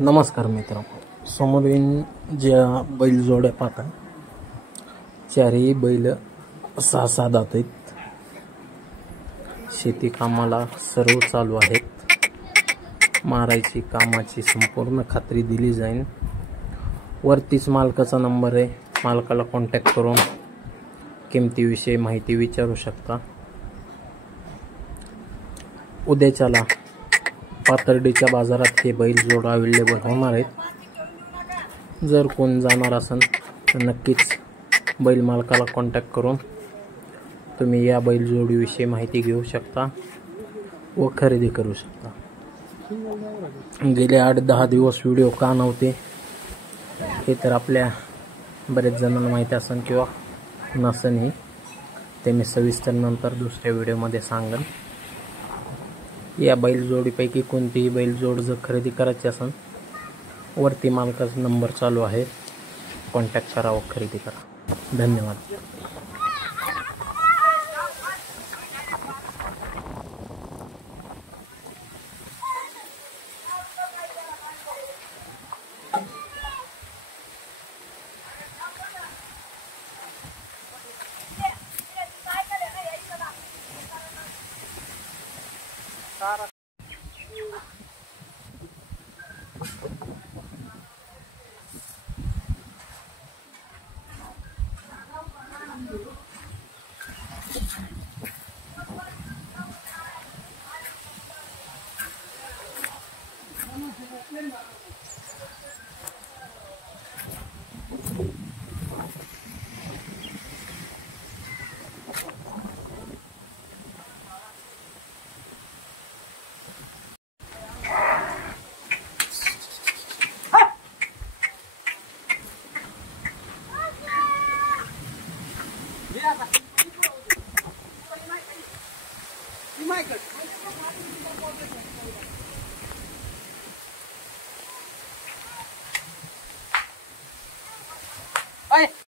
नमस्कार मित्र, समोरील ज्या बैल जोड्या पाहता चारही बैल सहा दात आहेत. शेती कामाला सर्व चालू आहेत. मारायची कामाची संपूर्ण खात्री दिली जाईल. वरतीच मालकाचा नंबर आहे, मालकाला कॉन्टॅक्ट करून किमतीविषयी माहिती विचारू शकता. उद्याच्याला पाथर्डीच्या बाजारात हे बैल जोड अवेलेबल होणार आहेत. जर कोण जाणार असेल तर नक्कीच बैल मालकाला कॉन्टॅक्ट करून तुम्ही या बैल जोडीविषयी माहिती घेऊ शकता व खरेदी करू शकता. गेले 8-10 दिवस व्हिडिओ का नव्हते हे तर आपल्या बरेच जणांना माहिती असेल किंवा नसेलही, ते मी सविस्तर नंतर दुसऱ्या व्हिडिओमध्ये सांगेन. या बैल जोडीपैकी कोणतीही बैल जोड जर खरेदी करायची असेल वरती मालकाचा नंबर चालू आहे, कॉन्टॅक्ट करा व खरेदी करा. धन्यवाद.